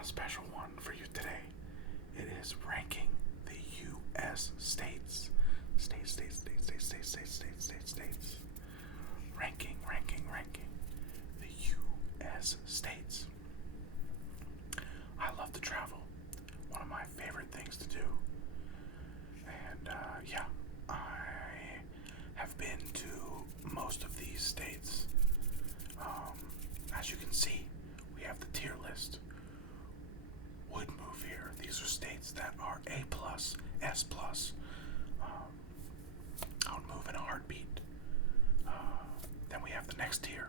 got a special one for you today. It is ranking the U.S. states. States. Ranking the U.S. states. I love to travel. One of my favorite things to do. And I have been to most of these states. As you can see, we have the tier list. Would move here. These are states that are A+, S+. I would move in a heartbeat. Then we have the next tier.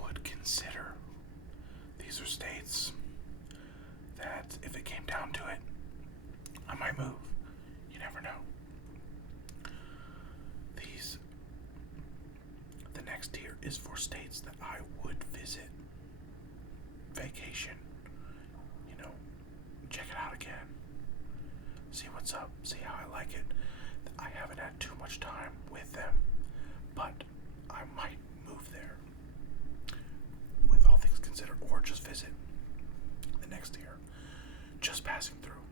Would consider. These are states that, if it came down to it, I might move. You never know. The next tier is for states that I would visit. Vacation. Check it out again. See what's up. See how I like it. I haven't had too much time with them, but I might move there. With all things considered, or just visit. The next tier. Just passing through.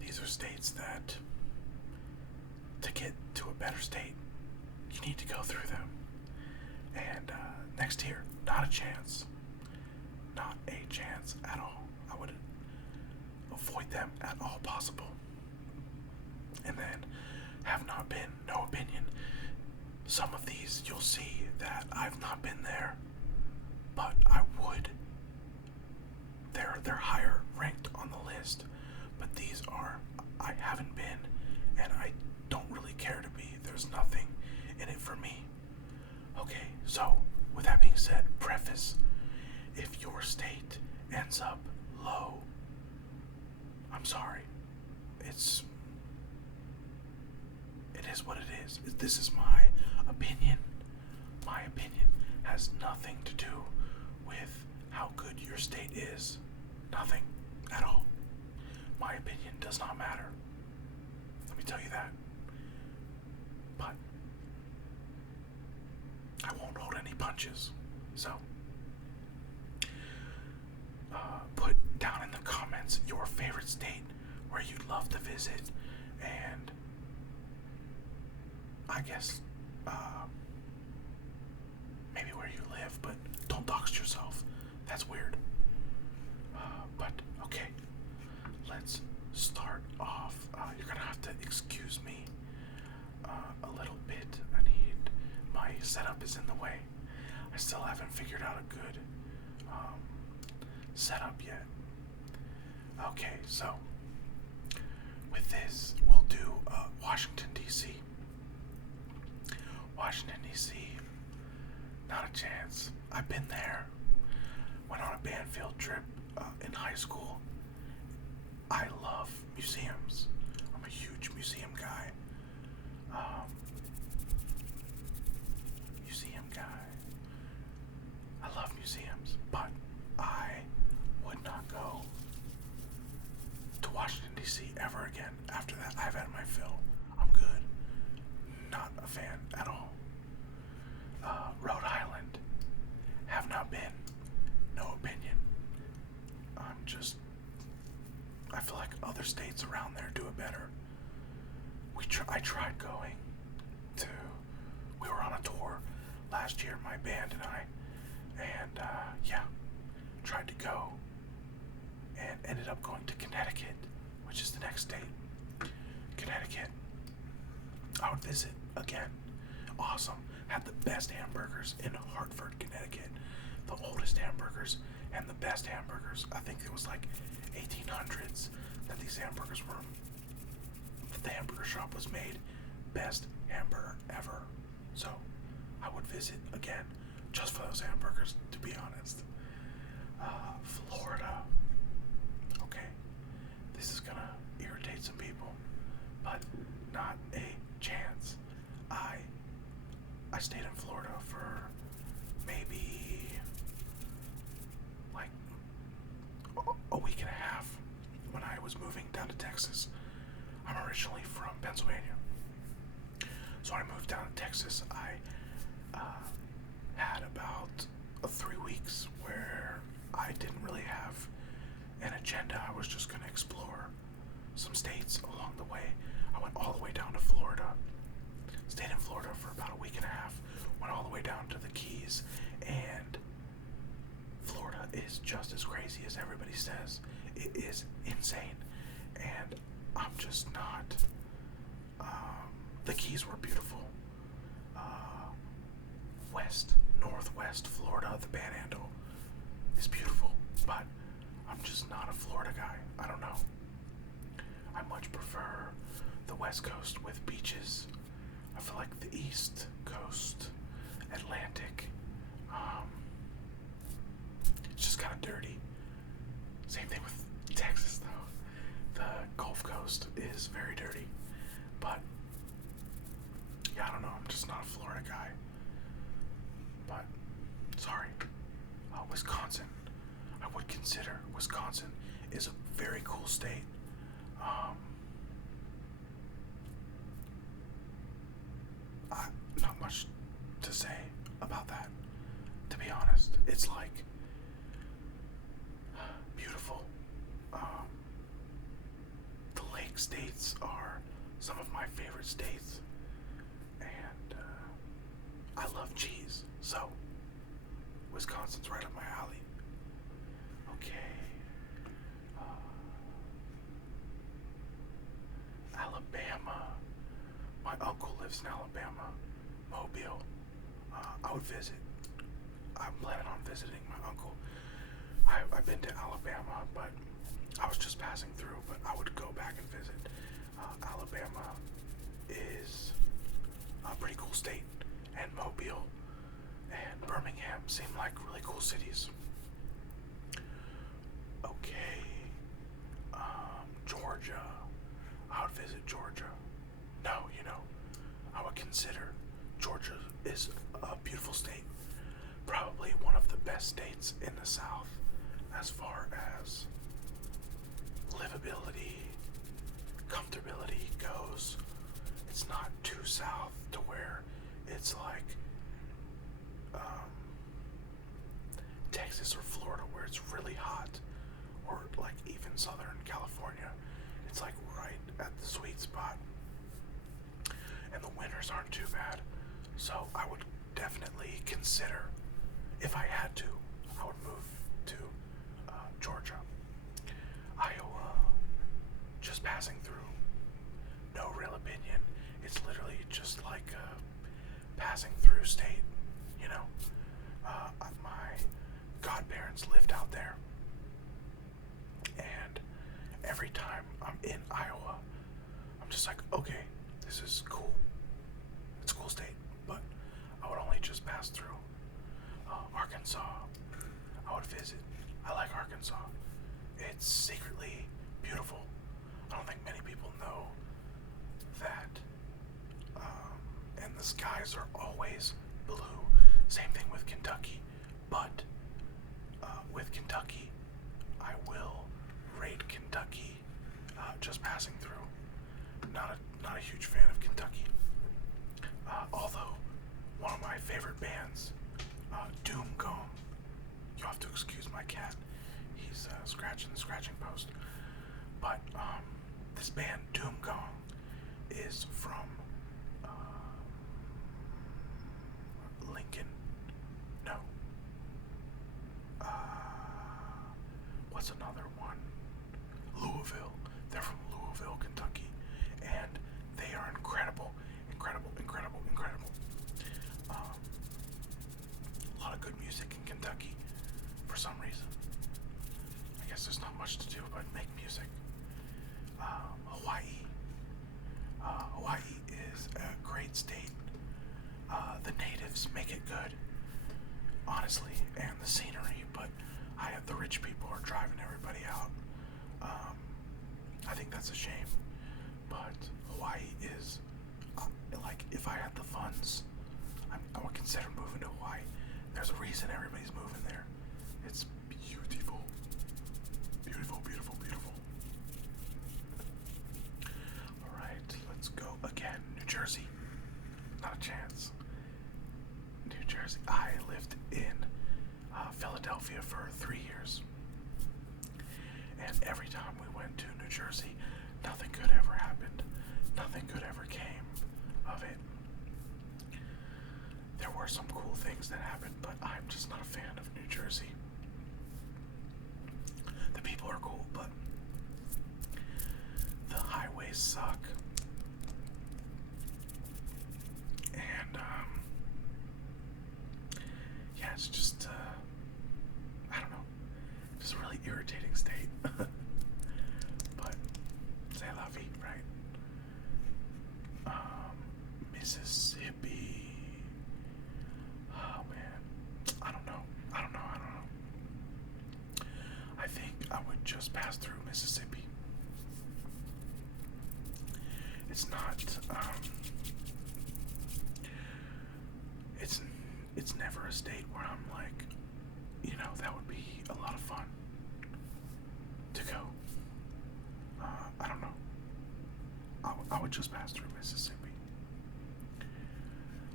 These are states that, to get to a better state, you need to go through them. And next tier, not a chance. Not a chance at all. I would avoid them at all possible. And then, have not been, no opinion. Some of these you'll see that I've not been there, but I would. They're higher ranked on the list, but these are, I haven't been, and I don't really care to be. There's nothing in it for me. Okay, so with that being said, preface: if your state ends up low, I'm sorry. It is what it is. This is my opinion. My opinion has nothing to do with how good your state is. Nothing at all. My opinion does not matter. Let me tell you that. But I won't hold any punches. So put down in the comments your favorite state where you'd love to visit, and I guess maybe where you live, but don't dox yourself. That's weird. But okay, let's start off. You're gonna have to excuse me a little bit. My setup is in the way. I still haven't figured out a good setup yet. Okay, so with this, we'll do Washington, D.C. Washington, D.C. Not a chance. I've been there. Went on a band field trip in high school. I love museums. I'm a huge museum guy. I love museums, but I would not go to Washington, D.C. ever again. After that, I've had my fill. I'm good. Not a fan at all. Rhode Island. Have not been. No opinion. I feel like other states around there do it better. I tried going to, we were on a tour last year, my band and I, and tried to go and ended up going to Connecticut, which is the next state. Connecticut. I would visit again. Awesome. Had the best hamburgers in Hartford, Connecticut. The oldest hamburgers and the best hamburgers. I think it was like 1800s that these hamburgers were, that the hamburger shop was made. Best hamburger ever. So I would visit again just for those hamburgers, to be honest. Florida. Okay. This is gonna irritate some people, but not a chance. I stayed in Florida for maybe like a week and a half when I was moving down to Texas. I'm originally from Pennsylvania. So when I moved down to Texas, I had about 3 weeks where I didn't really is just as crazy as everybody says. It is insane, and I'm just not. The Keys were beautiful. Northwest Florida, the Panhandle is beautiful, but I'm just not a Florida guy. I don't know. I much prefer the West Coast with beaches. I feel like the East Coast, Atlantic, it's just kind of dirty. Same thing with Texas, though. The Gulf Coast is very dirty, but yeah, I don't know. I'm just not a Florida guy. But sorry, Wisconsin. I would consider Wisconsin is a very cool state. Not much to say about that, to be honest. It's like beautiful. The lake states are some of my favorite states, and I love cheese, so Wisconsin's right up my alley. Okay. Alabama. My uncle lives in Alabama, Mobile. I would visit. I'm planning on visiting my uncle. I've been to Alabama, but I was just passing through, but I would go back and visit. Alabama is a pretty cool state, and Mobile and Birmingham seem like really cool cities. Okay. Georgia. I would visit Georgia. No, I would consider Georgia is a beautiful state. Probably one of the best states in the South as far as livability, comfortability goes. It's not too south to where it's like Texas or Florida where it's really hot, or like even Southern California. It's like right at the sweet spot, and the winters aren't too bad. So I would definitely consider, if I had to, I would move to Georgia. Iowa, just passing through. No real opinion. It's literally just like a passing through state, my godparents lived out there, and every time I'm in Iowa, I'm just like, okay, this is cool. It's a cool state, but I would only just pass through. Arkansas, I would visit. I like Arkansas. It's secretly beautiful. I don't think many people know that. And the skies are always blue. Same thing with Kentucky. But with Kentucky, I will rate Kentucky just passing through. Not a huge fan of Kentucky. Although one of my favorite bands, Doom Gone. You'll have to excuse my cat. He's scratching the scratching post. But this band, Doom Gone, is from Lincoln. No. What's another one? Louisville. They're from Louisville, Kentucky. And they are incredible. Incredible, incredible, incredible. A lot of good music in Kentucky for some reason. I guess there's not much to do but make music. Hawaii. Hawaii is a great state. The natives make it good, honestly, and the scenery, but the rich people are driving everybody out. I think that's a shame, but Hawaii is, like, if I had the funds, I would consider moving to Hawaii. There's a reason everybody's moving there. It's beautiful. Beautiful, beautiful, beautiful. Alright, let's go again. New Jersey. Not a chance. New Jersey. I lived in Philadelphia for 3 years. And every time we went to New Jersey, nothing good ever happened. Nothing good ever came of it. There were some cool things that happened, but I'm just not a fan of New Jersey. highways suck. And, yeah, it's just, I don't know, just a really irritating state. But, c'est la vie, right? Mississippi. Oh, man. I don't know. I think I would just pass through Mississippi. It's not, it's never a state where I'm like, that would be a lot of fun to go. I don't know. I would just pass through Mississippi.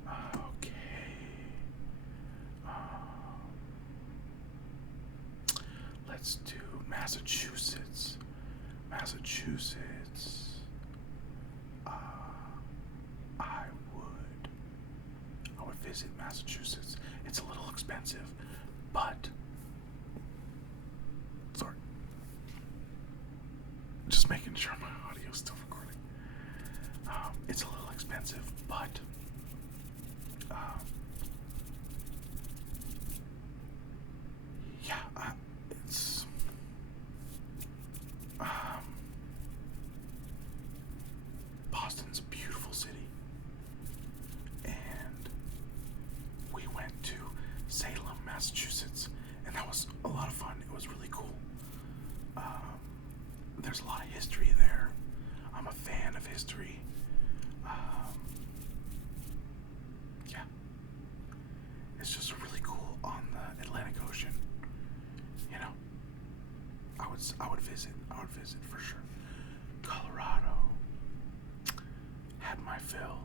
Okay. Let's do Massachusetts. I would visit Massachusetts. It's a little expensive, but sorry. Just making sure my audio is still recording. It's a little expensive, but yeah, it's Boston's a beautiful city, and we went to Salem, Massachusetts, and that was a lot of fun. It was really cool. There's a lot of history there. I'm a fan of history. Yeah, it's just really cool on the Atlantic Ocean. I would visit for sure. Colorado, had my fill.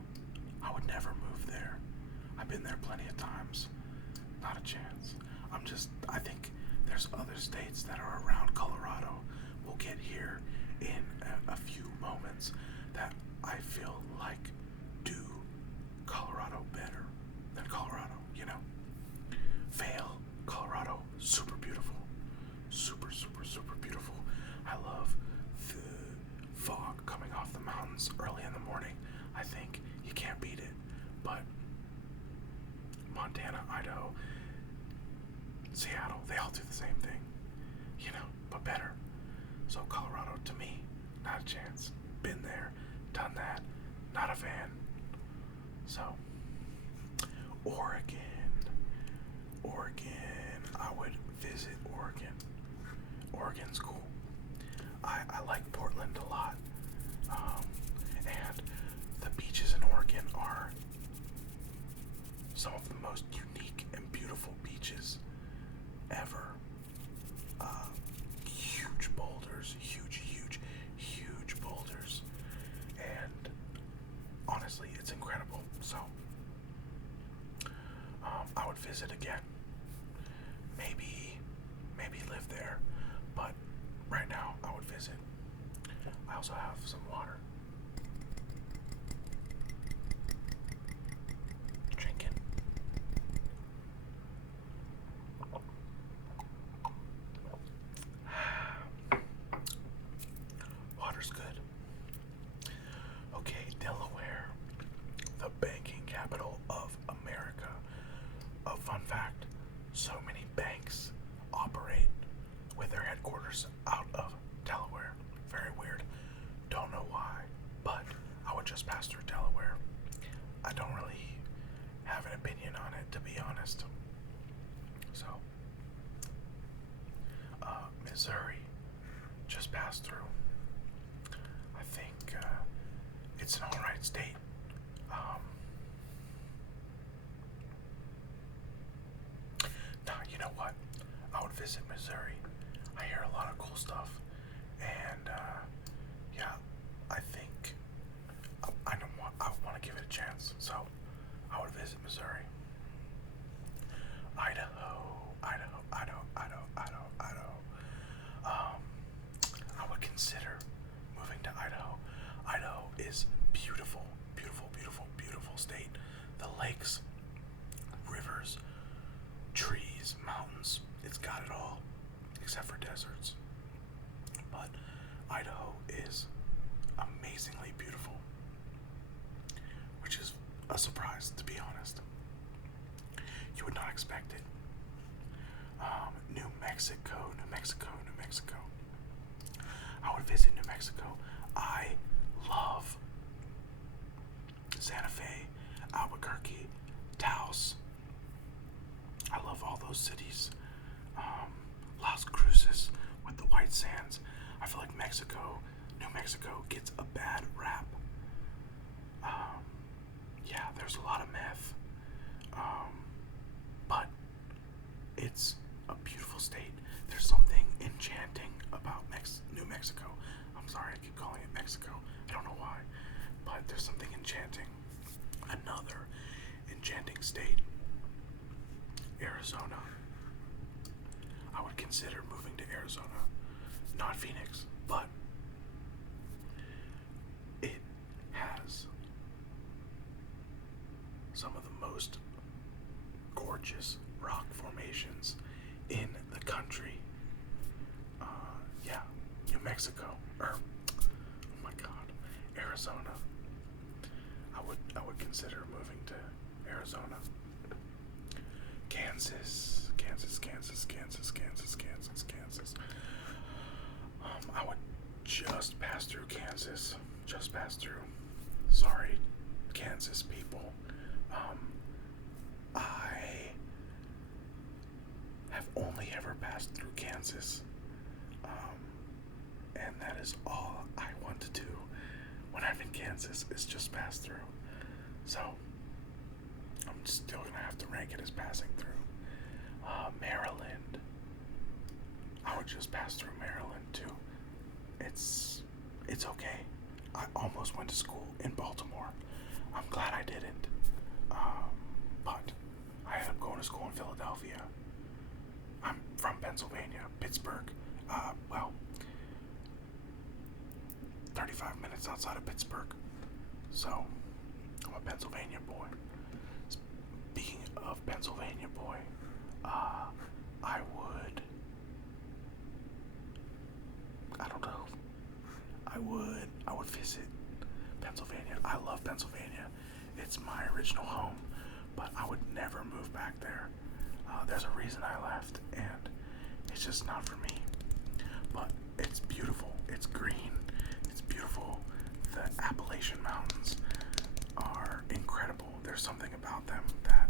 I would never move there. I've been there plenty of times. Not a chance. I think there's other states that are around Colorado. We'll get here in a few moments that I feel like do Colorado better than Colorado, Vail, Colorado, super beautiful. Super, super, super beautiful. I love the fog coming off the mountains early in the morning. I think you can't beat it. But Montana, Idaho, Seattle, they all do the same thing, but better. So Colorado, to me, not a chance. Been there, done that, not a fan. So, Oregon, I would visit Oregon. Oregon's cool. I like Portland a lot. And the beaches in Oregon are some of the most unique and beautiful beaches ever. Huge boulders, huge boulders. And honestly, it's incredible. So, I would visit again. Maybe live there, but right now I would visit. I also have some water. Drinking. Water's good. Okay, Delaware, the banking capital of America. A fun fact, so many banks operate with their headquarters out of Delaware. Very weird. Don't know why, but I would just pass through Delaware. I don't really have an opinion on it, to be honest. So, Missouri, just passed through. I think it's an alright state. Now, you know what? I would visit Missouri. I hear a lot of cool stuff. And, yeah, I think I want to give it a chance. So, I would visit Missouri. Idaho. I would consider moving to Idaho. Idaho is beautiful state. The lakes, rivers, trees, mountains, it's got it all, except for deserts. But Idaho is amazingly beautiful, which is a surprise, to be honest. You would not expect it. New Mexico, New Mexico, New Mexico. I would visit New Mexico. I love Santa Fe, Albuquerque, Taos. I love all those cities. Las Cruces with the white sands. I feel like New Mexico gets a bad rap. Yeah, there's a lot of meth. But it's a beautiful state. There's something enchanting about New Mexico. I'm sorry, I keep calling it Mexico. I don't know why. But there's something enchanting. Another enchanting state, Arizona. I would consider moving to Arizona. Not Phoenix, but it has some of the most gorgeous rock formations in the country. Yeah, New Mexico, oh my God, Arizona. I would consider moving to Arizona. Kansas. I would just pass through Kansas. Just pass through. Sorry, Kansas people. I have only ever passed through Kansas. And that is all I want to do when I'm in Kansas, is just pass through. So I'm still gonna have to rank it as passing through. Maryland. I would just pass through Maryland too. It's okay. I almost went to school in Baltimore. I'm glad I didn't. But I ended up going to school in Philadelphia. I'm from Pennsylvania, Pittsburgh. 35 minutes outside of Pittsburgh. So I'm a Pennsylvania boy. Speaking of Pennsylvania boy, I would visit Pennsylvania. I love Pennsylvania. It's my original home, but I would never move back there. There's a reason I left, and it's just not for me. But it's beautiful. It's green. It's beautiful. The Appalachian Mountains are incredible. There's something about them that,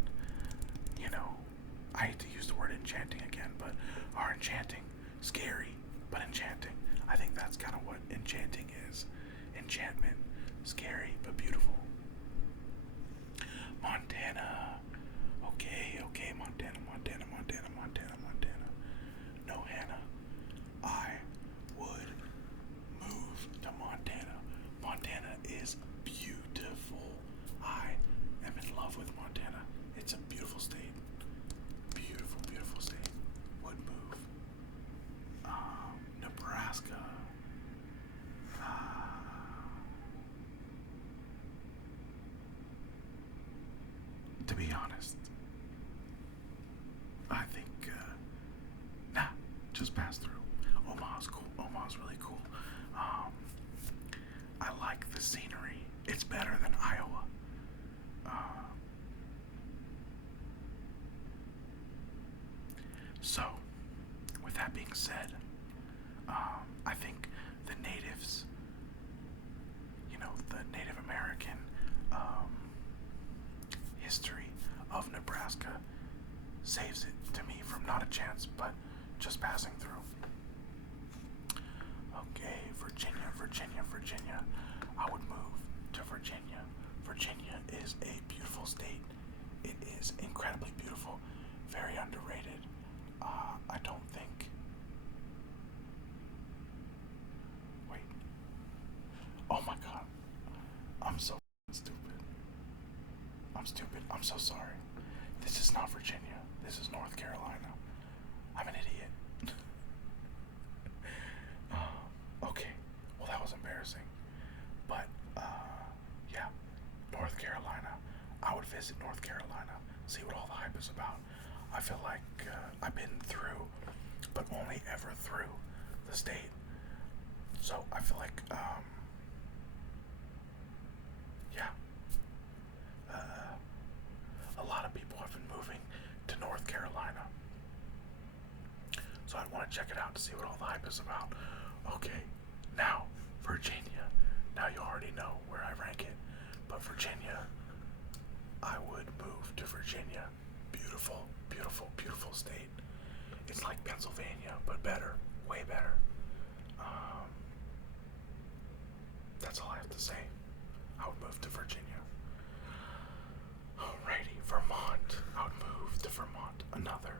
I hate to use the word enchanting again, but are enchanting. Scary, but enchanting. I think that's kind of what enchanting is. Enchantment. Scary, but beautiful. Montana. Okay, Montana. No, Hannah. I would move to Montana. Montana is beautiful. I am in love with Montana. It's a beautiful state. Beautiful state. Would move. Nebraska. To be honest, I think, just pass through. Omaha's cool. Omaha's really cool. I like the scenery. It's better than Iowa. So, with that being said, I think the natives, the Native American history of Nebraska saves it to me from not a chance, but just passing through. Okay, Virginia. I would move to Virginia. Virginia is a beautiful state. It is incredibly beautiful, very underrated. I don't think. Wait. Oh my God. I'm so stupid. I'm so sorry. This is not Virginia. This is North Carolina. I'm an idiot. Okay. Well, that was embarrassing. But, yeah. North Carolina. I would visit North Carolina. See what all the hype is about. I feel like I've been through, but only ever through the state. So I feel like Yeah. A lot of people have been moving to North Carolina. So I want to check it out to see what all the hype is about. Okay, now Virginia. Now you already know where I rank it. But Virginia, I would move to Virginia. Beautiful, beautiful, beautiful state. It's like Pennsylvania, but better. Way better. That's all I have to say. I would move to Virginia. Alrighty, Vermont. I would move to Vermont. Another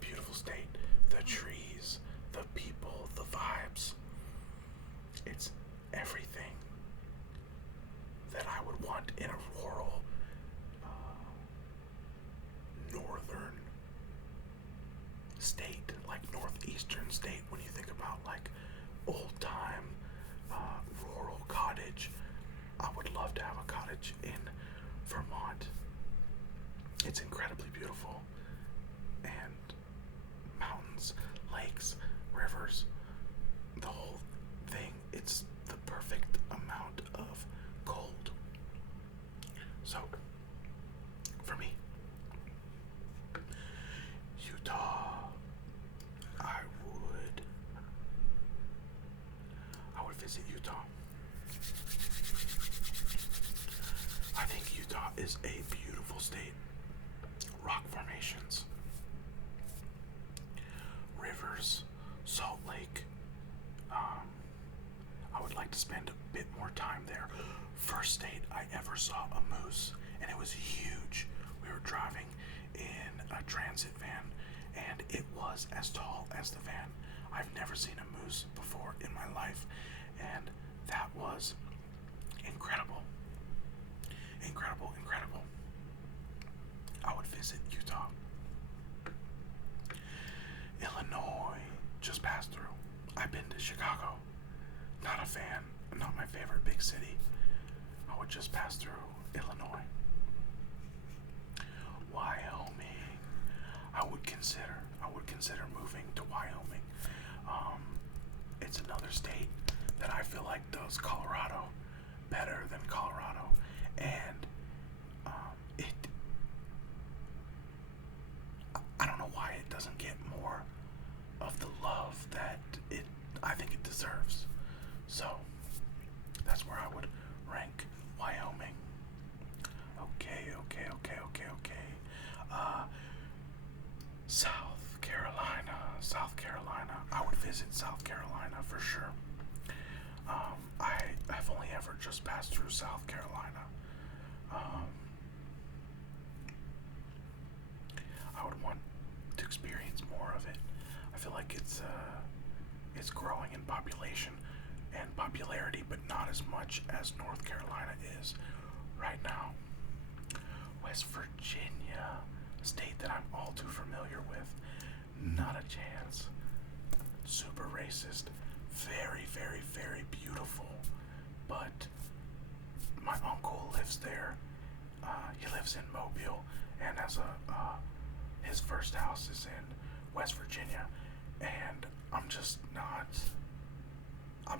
beautiful state. The trees, the people, the vibes. It's everything that I would want in a rural, northern state, like northeastern state. When you think about like old time rural cottage, I would love to have a cottage in Vermont. It's incredibly beautiful, and mountains, lakes, rivers, the whole thing. It's the perfect amount of cold. So, for me, Utah, I would visit Utah. I think Utah is a beautiful state. Rock formations, rivers, Salt Lake. I would like to spend a bit more time there. First state I ever saw a moose, and it was huge. We were driving in a transit van, and it was as tall as the van. I've never seen a moose before in my life, and that was incredible. Incredible, incredible. I would visit Utah. Illinois, just passed through. I've been to Chicago. Not a fan, not my favorite big city. I would just pass through Illinois. Wyoming. I would consider moving to Wyoming. It's another state that I feel like does Colorado better than Colorado, and I don't know why it doesn't get more of the love that I think it deserves. So that's where I would rank Wyoming. Okay. South Carolina. I would visit South Carolina for sure. I have only ever just passed through South Carolina. I would want to experience more of it. I feel like it's growing in population and popularity, but not as much as North Carolina is right now. West Virginia, a state that I'm all too familiar with. Not a chance. Super racist. Very, very, very beautiful. But my uncle lives there. He lives in Mobile, and his first house is in West Virginia, and I'm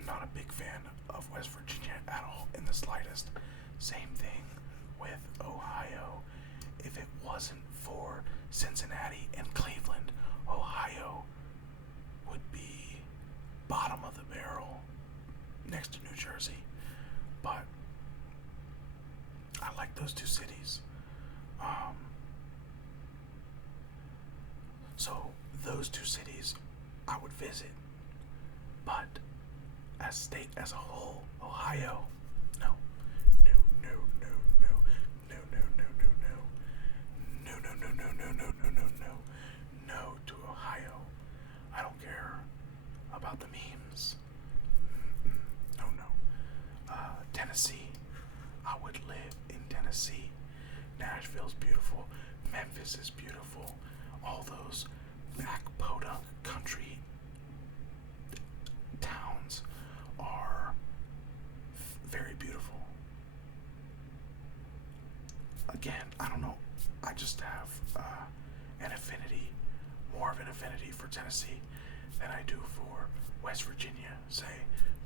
not a big fan of West Virginia at all in the slightest. Same thing with Ohio. If it wasn't for Cincinnati and Cleveland, Ohio would be bottom of the barrel next to New Jersey. But I like those two cities. So those two cities I would visit. But as a state as a whole, Ohio, no to Ohio. I don't care about the memes. No. Tennessee. I would live in Tennessee. Nashville's beautiful. Memphis is beautiful. All those back podunk country towns are very beautiful. Again, I don't know. I just have more of an affinity for Tennessee than I do for West Virginia, say,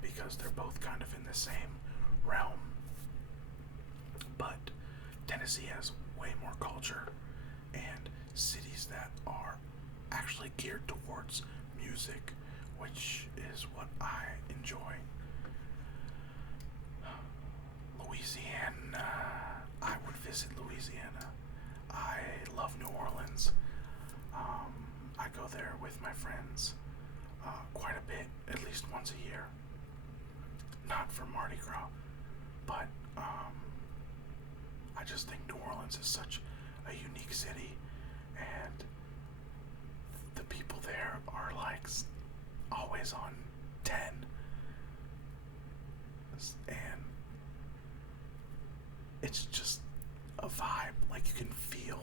because they're both kind of in the same realm. But Tennessee has way more culture and cities that are actually geared towards music, which is what I enjoy. Louisiana. I would visit Louisiana. I love New Orleans. I go there with my friends quite a bit, at least once a year. Not for Mardi Gras, but I just think New Orleans is such a unique city, and the people there are like always on 10. And it's just a vibe. Like, you can feel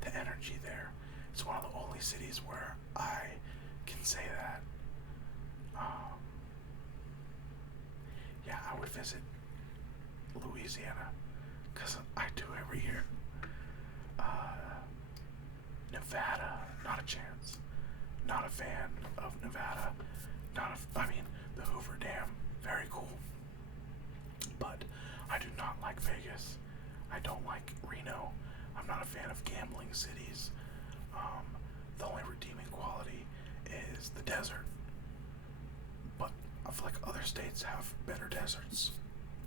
the energy there. It's one of the only cities where I can say that. Yeah, I would visit Louisiana because I do every year. Nevada, not a chance. Not a fan of Nevada. I mean, the Hoover Dam, very cool. But I do not like Vegas. I don't like Reno. I'm not a fan of gambling cities. The only redeeming quality is the desert. But I feel like other states have better deserts.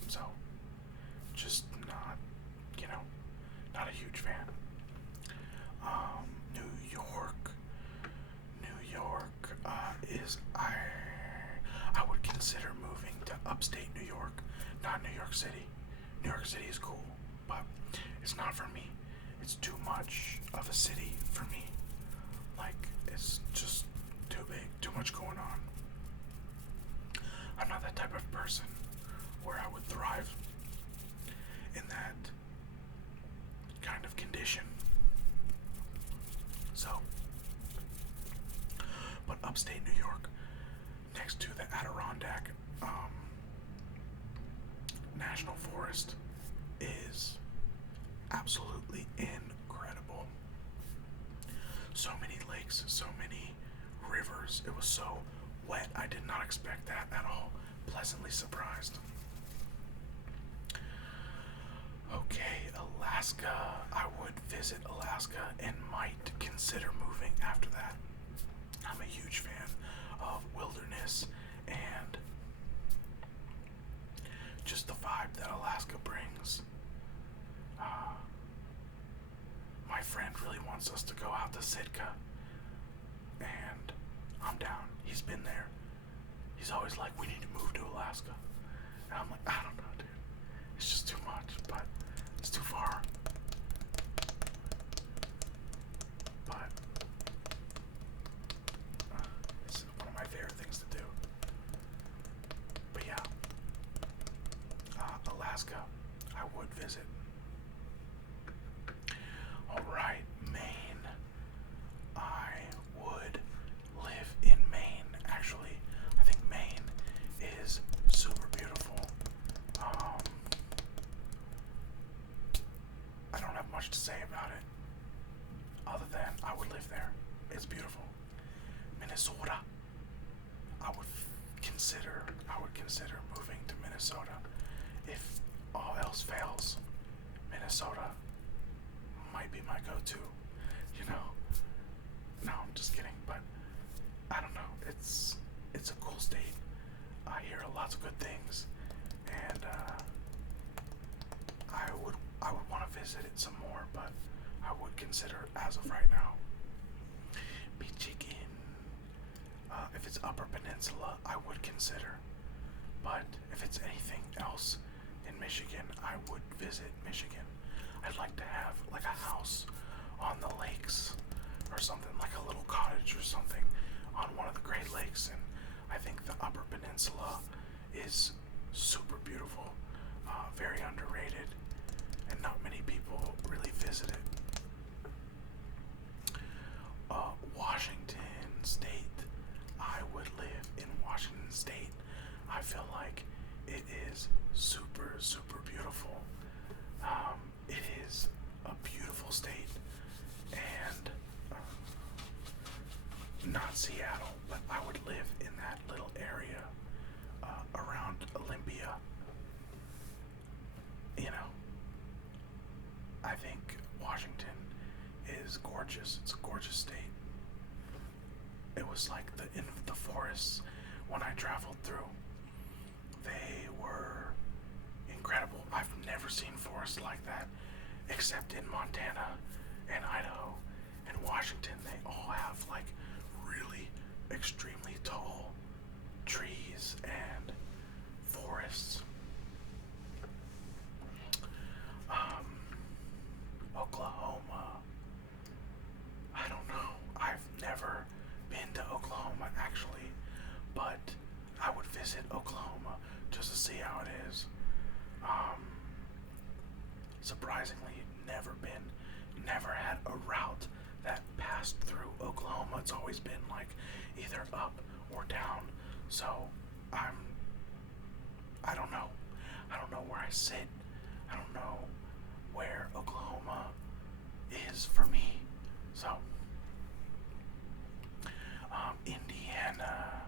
So, just not, not a huge fan. New York. New York is, I would consider moving to upstate New York, not New York City. New York City is cool, but it's not for me. It's too much of a city for me. Like, it's just too big, too much going on. I'm not that type of person where I would thrive in that kind of condition. So, but upstate New York, next to the Adirondack National Forest, is absolutely incredible. So many lakes, so many rivers. It was so wet. I did not expect that at all. Pleasantly surprised. Okay, Alaska. I would visit Alaska and might consider moving after that. I'm a huge fan of wilderness and just the vibe that Alaska brings. My friend really wants us to go out to Sitka, and I'm down. He's been there. He's always like, we need to move to Alaska. And I'm like, I don't know, dude. It's just too much, but it's too far. But it's one of my favorite things to do. But yeah, Alaska, I would visit. Alright, Maine. I would live in Maine, actually. I think Maine is super beautiful. I don't have much to say about it, other than I would live there. It's beautiful. Minnesota. I would consider moving to Minnesota. If all else fails, Minnesota might be my go-to, No, I'm just kidding, but I don't know. It's a cool state. I hear lots of good things, and I would want to visit it some more, but I would consider it as of right now. Michigan. If it's Upper Peninsula, I would consider, but if it's anything else in Michigan, I would visit Michigan. I'd like to have like a house on the lakes or something, like a little cottage or something on one of the Great Lakes, and I think the Upper Peninsula is super beautiful, very underrated, and not many people really visit it. Washington State. I would live in Washington State. I feel like it is super, super beautiful. It is a beautiful state, and not Seattle, but I would live in that little area around Olympia. is gorgeous. It's a gorgeous state. It was like in the forests when I traveled through. They were incredible. I've never seen forests like that, except in Montana and Idaho and Washington. They all have like really extremely tall trees and forests. Oklahoma. I don't know. I've never been to Oklahoma actually, but I would visit Oklahoma just to see how it is. Surprisingly, never had a route that passed through Oklahoma. It's always been like either up or down. So I don't know. I don't know where I sit. I don't know where Oklahoma is for me. So, Indiana,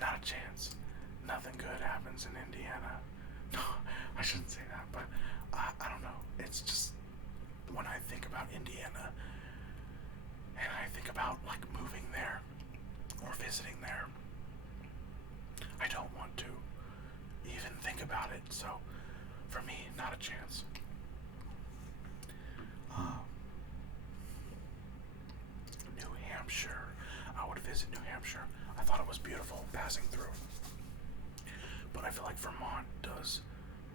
not a chance. Nothing good happens in Indiana. No, I shouldn't say that, but I don't know. It's just when I think about Indiana and I think about like moving there or visiting there, I don't want to even think about it. So, for me, not a chance. New Hampshire. I would visit New Hampshire. I thought it was beautiful passing through. But I feel like Vermont does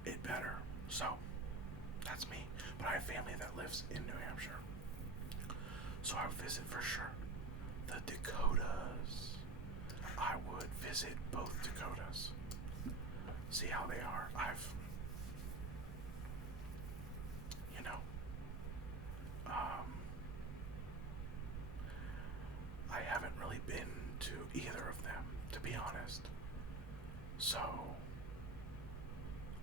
it better. So, that's me. But I have family that lives in New Hampshire. So I would visit for sure. The Dakotas. I would visit both Dakotas. See how they are. I haven't really been to either of them, to be honest. So,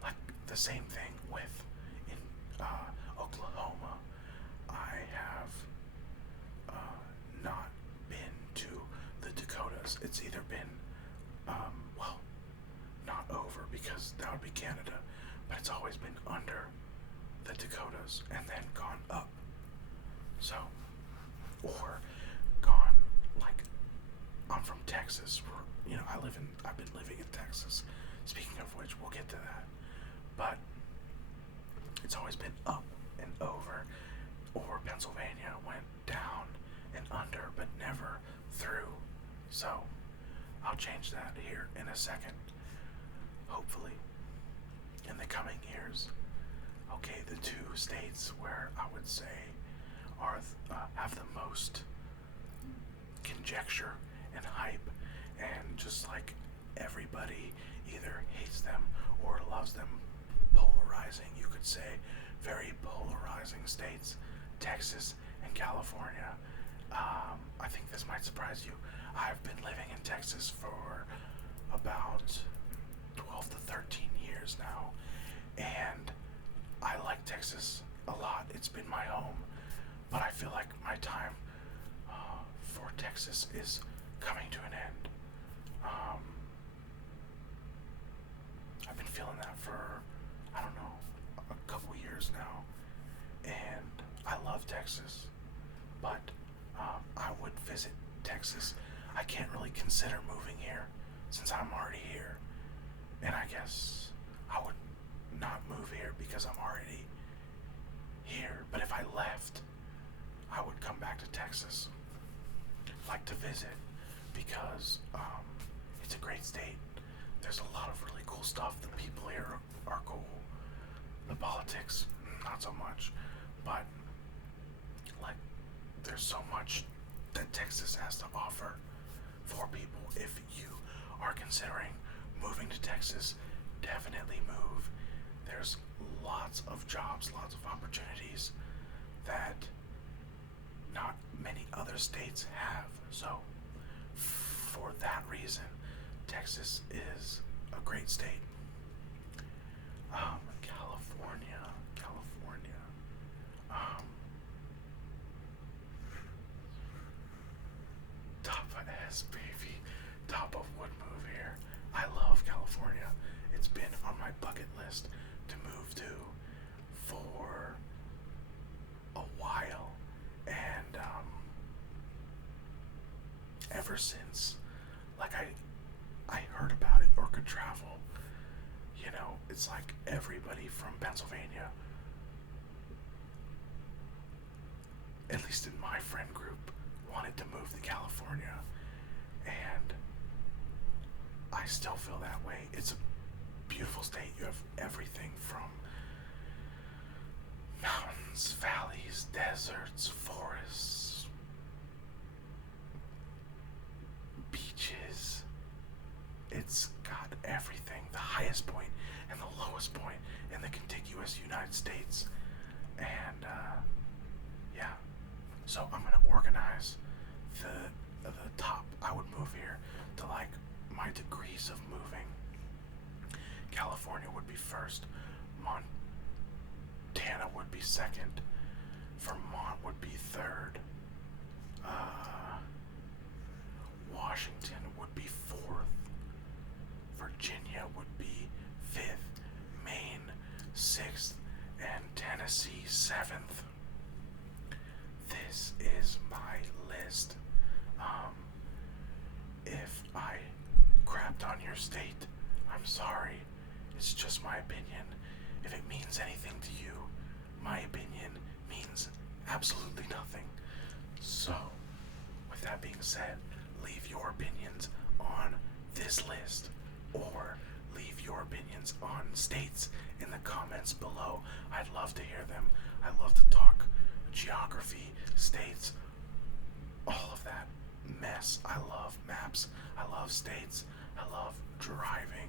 like the same thing with in Oklahoma. I have not been to the Dakotas. It's either been, not over because that would be Canada, but it's always been under the Dakotas and then gone up. So, or gone like I'm from Texas. I've been living in Texas. Speaking of which, we'll get to that. But it's always been up and over, or Pennsylvania went down and under, but never through. So I'll change that here in a second. Hopefully, in the coming years. Okay, the two states where I would say have the most conjecture and hype, and just like everybody either hates them or loves them. Polarizing, you could say, very polarizing states, Texas and California. I think this might surprise you. I've been living in Texas for about 12 to 13 years now, and I like Texas a lot. It's been my home, but I feel like my time for Texas is coming to an end. I've been feeling that for, I don't know, a couple years now, and I love Texas, but I would visit Texas. I can't really consider moving here since I'm already here, and I guess I would not move here because I'm already here. But if I left, I would come back to Texas, like to visit, because it's a great state. There's a lot of really cool stuff. The people here are cool. The politics, not so much, but like there's so much that Texas has to offer for people. If you are considering moving to Texas, definitely move. There's lots of jobs, lots of opportunities that not many other states have. So for that reason, Texas is a great state. California. Top of S, baby. Top of wood move here. I love California. It's been on my bucket list to move to for a while. while, and ever since, like I heard about it or could travel, you know, it's like everybody from Pennsylvania, at least in my friend group, wanted to move to California, and I still feel that way. It's a beautiful state. You have everything from mountains, valleys, deserts, forests, beaches. It's got everything, the highest point and the lowest point in the contiguous United States. And yeah, so I'm gonna organize the top. I would move here to like my degrees of moving. California would be first, Montana would be second, Vermont would be third, Washington would be fourth, Virginia would be fifth, Maine sixth, and Tennessee seventh. This is my list. If I crapped on your state, I'm sorry. It's just my opinion. If it means anything to you, my opinion means absolutely nothing. So, with that being said, leave your opinions on this list, or leave your opinions on states in the comments below. I'd love to hear them. I'd love to talk geography, states, all of that mess. I love maps. I love states. I love driving.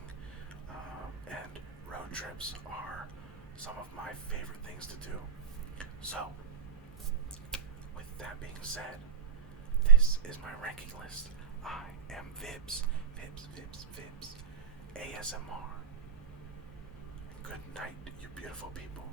And road trips are some of my favorite things to do. So, with that being said, this is my ranking list. I am Vibbs, ASMR. Good night, you beautiful people.